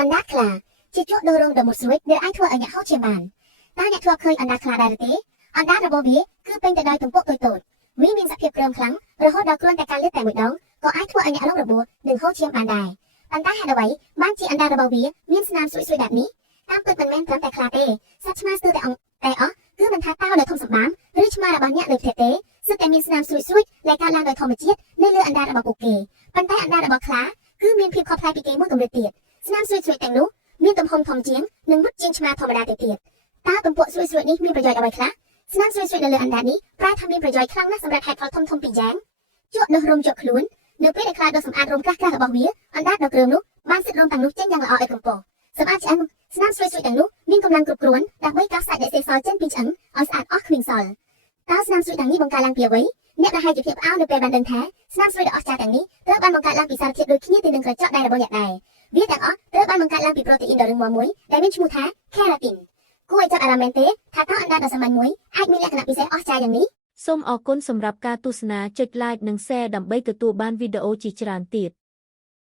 អណ្ដាតខ្លាជាជក់ដូររងដ៏មុតស្រួចដែលអាចធ្វើឲ្យអ្នកហូរឈាមបានតើអ្នកធ្លាប់ឃើញអណ្ដាតខ្លាដែរឬទេអណ្ដាតរបស់វាគឺពេញទៅដោយទំពក់តូចៗវាមានសភាពក្រើមខ្លាំងរហូតដល់គ្រាន់តែការលើកតែមួយដងក៏អាចធ្វើឲ្យអ្នករងរបួសនិងហូរឈាមបានដែរប៉ុន្តែហេតុអ្វីបានជាអណ្ដាតរបស់វាមានស្នាមស្រួយៗបែបនេះតាមពិតមិនមែនត្រឹមតែខ្លាទេសត្វឆ្មាស្ទើរតែអស់គឺមិនថាតើដ៏ធំសម្បើមឬឆ្មារបស់អ្នកលើផ្ទះទេសិតតែមានស្នាមស្រួយៗដែលកើតឡើងដោយធម្មជាតិនៅលើអណ្ដាតរបស់ពួកគេប៉ុន្តែអណ្ដាតរបស់ខ្លាគឺមានភាពខុសប្លែកពីគេមួយកម្រិតទៀតស្នាមស្រួយៗទាំងនោះមានទំហំធំជាងនិងមុតជាងឆ្មាធម្មតាទៅទៀតតើទំពក់ស្រួយៗនេះមានប្រយោជន៍អ្វីខ្លះស្នាមស្រួយៗនៅលើអណ្ដាតនេះប្រែថាមានប្រយោជន៍ខ្លាំងណាស់សម្រាប់ហេតុផលធំៗពីរយ៉ាងជក់ដុសរំជាប់ខ្លួននៅពេលដែលខ្លាដុសសម្អាតរំក្រាស់ៗរបស់វាអណ្ដាតដ៏គ្រើមនោះបានសិតរំទាំងនោះចេញយ៉ាងល្អឥតកំពស់សម្អាតឆ្អឹងស្នាមស្រួយៗទាំងនោះមានកម្លាំងគ្រប់គ្រាន់ដើម្បីកោសសាច់ដែលសេសសល់ចេញពីឆ្អឹងឲ្យស្អាតអស់គ្មានសល់តើស្នាមស្រួយទាំងនេះបង្កើតឡើងពីអ្វីអ្នកដែលហើយជាភាពផ្អើលនៅពេលបានដឹងថាស្នាមស្រួយដ៏អស្ចារ្យទាំងនេះត្រូវបានបង្កើតឡើងពីសារធាតុដូចគ្នាទៅនឹងក្រចកដៃរបស់អ្នកដែរវាទាំងអស់ត្រូវបានបង្កើតឡើងពីប្រូតេអ៊ីនដ៏រឹងមាំមួយដែលមានឈ្មោះថា keratin គួរឲ្យចាប់អារម្មណ៍មែនទេថាតើអណ្ដាតដ៏សាមញ្ញមួយអាចមានលក្ខណៈពិសេសអស្ចារ្យយ៉ាងនេះសូមអរគុណសម្រាប់ការទស្សនាចុច like និង share ដើម្បីទទួលបានវីដេអូជាច្រើនទៀត